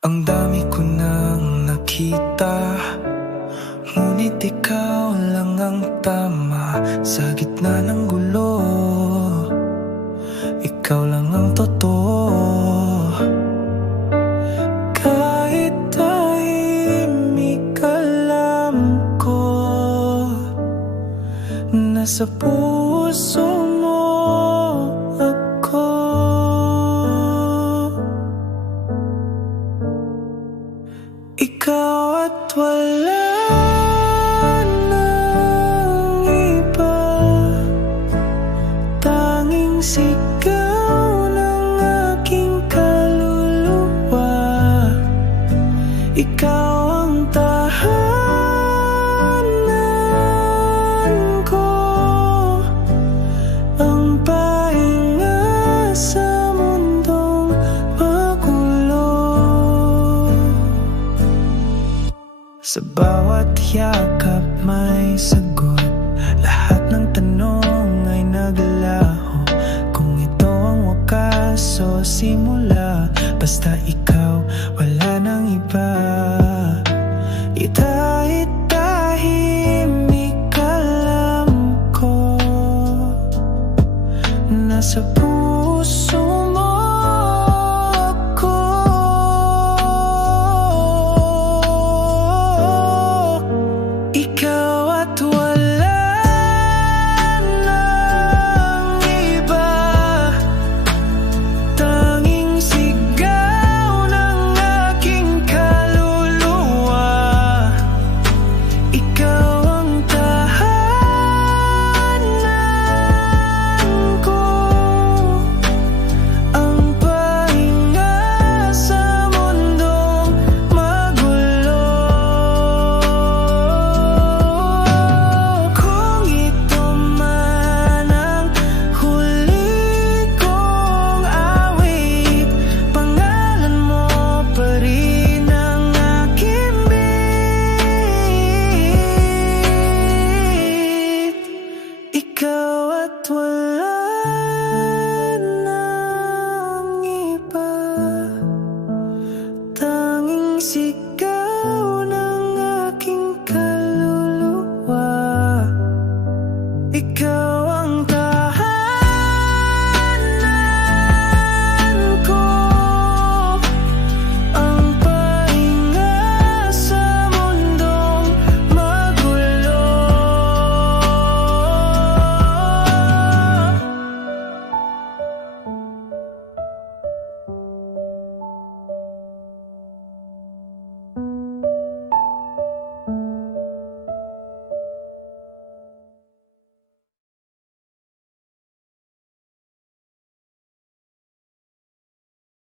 Ang dami ko nang nakita, ngunit ikaw lang ang tama. Sa gitna ng gulo, ikaw lang ang totoo. Kahit tahimik, alam ko nasa puso mo ako. Ikaw at wala nang iba, tanging sigaw ng aking kaluluwa. Ikaw ang tahanan ko, ang pahinga sa mundong magulo. Sa bawat yakap may sagot, lahat ng tanong ay naglalaho. Kung ito ang wakas o simula, basta ikaw, wala nang iba. Kahit tahimik, alam ko nasa puso